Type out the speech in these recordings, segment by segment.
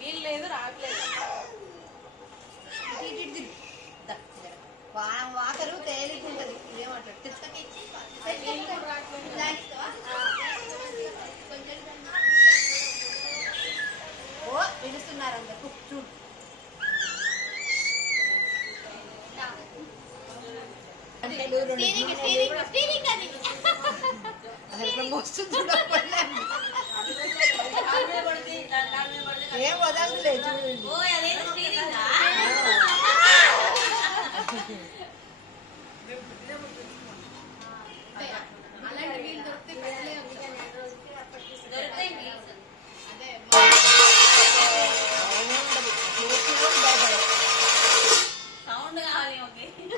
వీళ్ళు లేదు రావట్లేదు. వాకరు తేలికుంటది ఏమంటారు ఓ పిలుస్తున్నారు అందరు చూడు ఏం వదలలే చూడండి.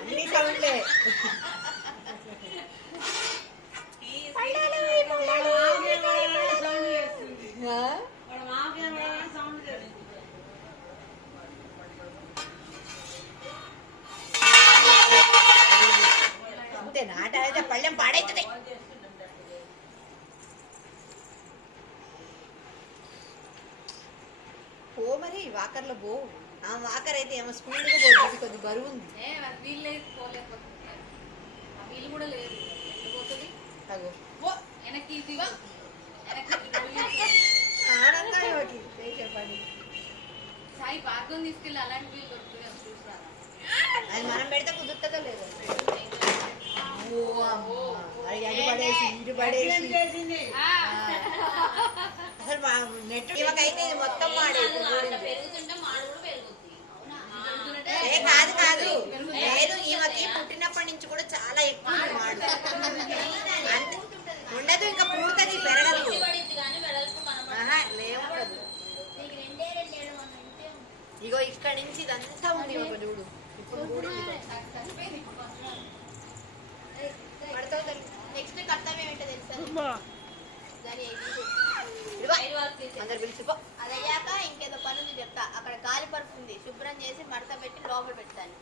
అన్ని సౌండ్లే అంతే నాట అయితే పళ్ళెం పాడైతుంది. పో మరి వాకర్లో పో. ఆ వాకర్ అయితే ఏమో స్పీడ్గా పోతుంది, కొద్ది బరువు ఉంది. వీళ్ళు కూడా లేదు అగో వెనక్కి ఆనందం చెప్పండి. సాయి పార్కుని తీసుకెళ్ళి అలాంటి వీళ్ళు దొరుకుతుంది చూసారా? అది మనం పెడితే కుదురుతుందో లేదో. అటు పడేసి ఇటు పడేసి అసలు నెట్ ఇవకైతే మొత్తం మాడేది. కాదు కాదు లేదు, ఈమెకి పుట్టినప్పటి నుంచి కూడా చాలా ఎక్కువ మాడు ఉండదు, ఇంకా పూర్తిగా పెరగదు. లేవు ఇగో ఇక్కడ నుంచి ఇదంతా ఉంది ఒక చూడు. నెక్స్ట్ కర్తవ్యం ఏంటో తెలుసా? అందరు పిలిచిపో. అదయ్యాక ఇంకేదో పనుంది చెప్తా. అక్కడ గాలి పరుస్తుంది, శుభ్రం చేసి మడత పెట్టి లోపల పెట్టాలి.